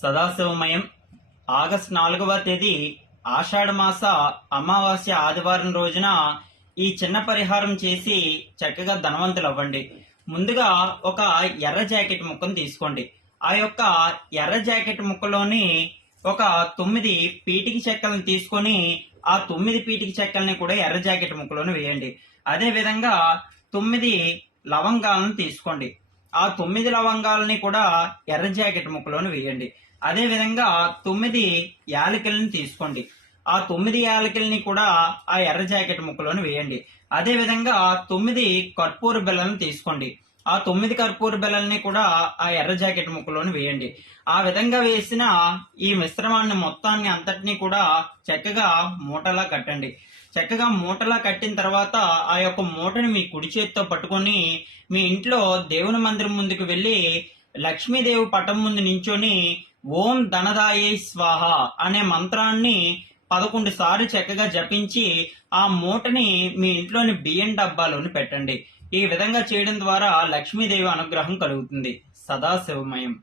సదాశివమయం. August 4వ తేదీ ఆషాఢ మాస అమావాస్య ఆదివారం రోజున ఈ చిన్న పరిహారం చేసి చక్కగా ధనవంతులు అవ్వండి. ముందుగా ఒక ఎర్ర జాకెట్ ముక్కను తీసుకోండి. ఆ యొక్క ఎర్ర జాకెట్ ముక్కలోని ఒక 9 పీటికి చెక్కలను తీసుకొని ఆ 9 పీటికి చెక్కల్ని కూడా ఎర్ర జాకెట్ ముక్కలోని వేయండి. అదే విధంగా 9 లవంగాలను తీసుకోండి. ఆ 9 లవంగాలని కూడా ఎర్ర జాకెట్ ముక్కలోని వేయండి. అదే విధంగా 9 యాలకులను తీసుకోండి. ఆ 9 యాలకుల్ని కూడా ఆ ఎర్ర జాకెట్ ముక్కలోని వేయండి. అదే విధంగా 9 కర్పూర బిళ్ళలను తీసుకోండి. ఆ 9 కర్పూర బిళ్ళల్ని కూడా ఆ ఎర్ర జాకెట్ ముక్కలోని వేయండి. ఆ విధంగా వేసిన ఈ మిశ్రమాన్ని మొత్తాన్ని అంతటినీ కూడా చక్కగా మూటలా కట్టండి. చక్కగా మూటలా కట్టిన తర్వాత ఆ యొక్క మూటని మీ కుడి చేతితో పట్టుకొని మీ ఇంట్లో దేవుని మందిరం ముందుకు వెళ్ళి లక్ష్మీదేవి పటం ముందు నించొని ఓం ధనదాయే స్వాహ అనే మంత్రాన్ని 11 సార్లు చక్కగా జపించి ఆ మూటని మీ ఇంట్లోని బియ్యం డబ్బాలోని పెట్టండి. ఈ విధంగా చేయడం ద్వారా లక్ష్మీదేవి అనుగ్రహం కలుగుతుంది. సదాశివమయం.